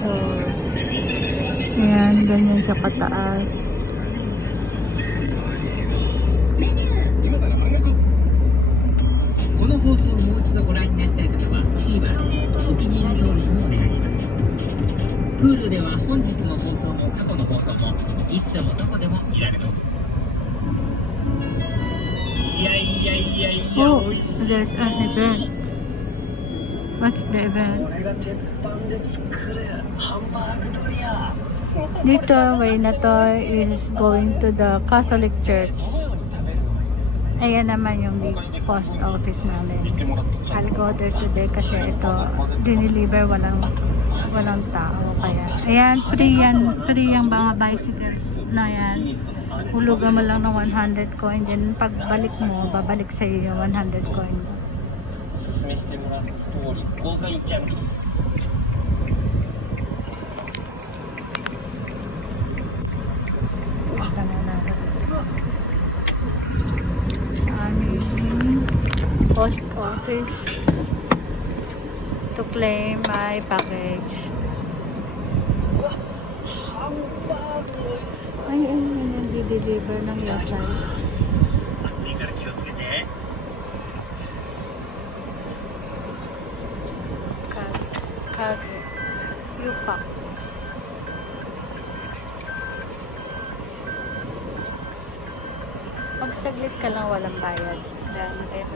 So, ayan, ganyan sa kataas. Oh, there's an event. What's the event? Dito, way na to is going to the Catholic Church. Ayan naman yung post office namin. I'll go there today kasi ito, diniliver, walang tao. Kaya, ayan, free yung mga bicycles na yan. Hulugan mo lang ng 100 coin. Then, pagbalik mo, babalik sa iyo yung 100 coin. Post office to claim my package. Ay, nag-deliver ng yasay. Kage. Yupa. Pag saglit ka lang walang bayad. Dahil kaya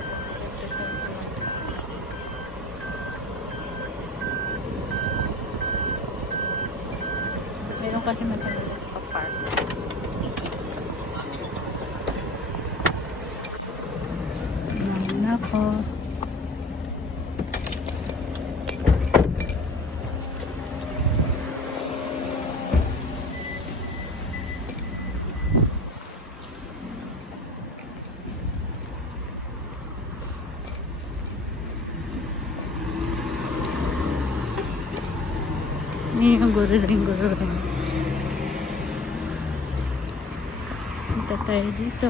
meron kasi matagal pa park. Ayan na po. Ini yung guru-ring. Punta tayo dito.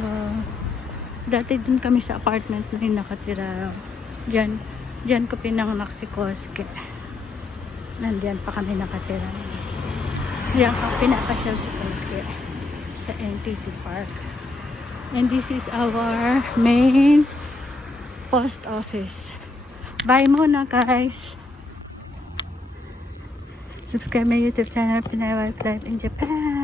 Dati dun kami sa apartment na rin nakatira. Diyan ko pinanganak si Koske. Nandiyan pa kami nakatira. Diyan ko pinakasyal si Koske sa NTT Park. And this is our main post office. Bye muna guys. Subscribe my YouTube channel, Pinay Wildlife in Japan.